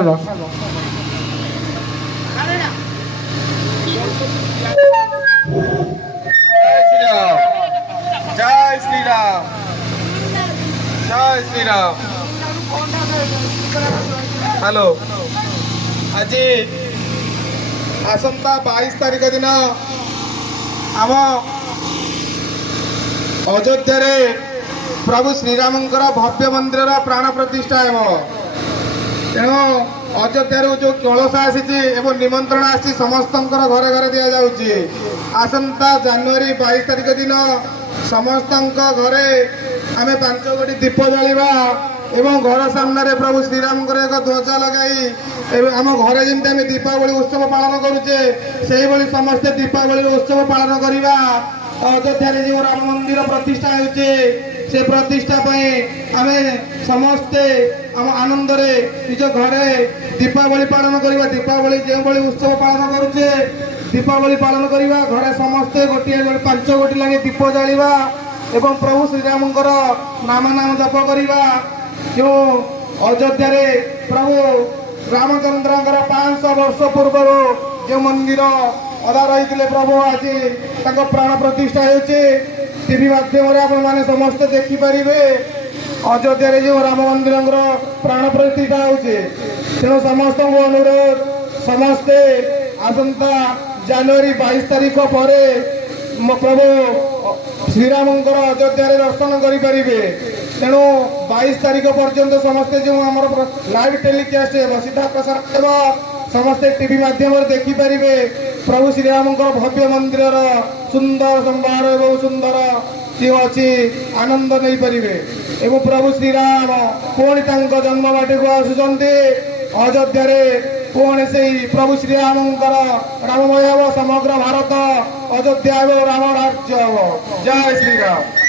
Hello जय श्री राम जय Shri Ram. Hello आज आसंता 22 तारीख दिन आम अयोध्या रे प्रभु श्रीरामंकर भव्य मंदिर प्राण प्रतिष्ठा है। तेणु अयोध्या जो कलश आसी निमंत्रण आसी समस्त घरे घरे दि जाऊँगी। आसंता जनवरी 22 तारीख दिन समस्त घरे आम 5 गोटी दीप जलिबा एवं घर सामने प्रभु श्रीराम एक ध्वजा लगाई आम घरे जमी आम दीपावली उत्सव पालन करुचे से समस्ते दीपावली उत्सव पालन करवा। अयोध्या जो राम मंदिर प्रतिष्ठा होचे से प्रतिष्ठा आम समस्ते आम आनंद निज घरे दीपावली पालन करवा। दीपावली जो उत्सव पालन करुचे दीपावली पालन करवा घरे समस्ते गोटे 5 गोटी लगे दीप जलिबा एवं प्रभु श्रीराम नाम जप करवा। जो अयोध्या रे प्रभु रामचंद्र 500 वर्ष पूर्व जो मंदिर अदा रही प्रभु आज प्राण प्रतिष्ठा होचे टीवी माध्यम आप समस्त देखिपारे। अयोध्या रे जो राम मंदिर प्राण प्रतिष्ठा होचे तेणु समस्त अनुरोध समस्ते आसंता जनवरी 22 तारीख पर प्रभु श्रीरामंकर अयोध्या दर्शन करें। तेणु 22 तारीख पर्यंत समस्ते जो आम लाइव टेलीकास्ट सीधा प्रसारण समस्ते टीवी माध्यम देखिपारे प्रभु श्रीरामंकर भव्य मंदिर सुंदर संभार एवं सुंदर जो अच्छी आनंद नहीं पारे। एवं प्रभु श्रीराम पुणी जन्म बाटी को आसुंच अयोध्या पुणी से प्रभु श्रीरामंकर राममय समग्र भारत अयोध्या राम राज्य जय श्रीराम।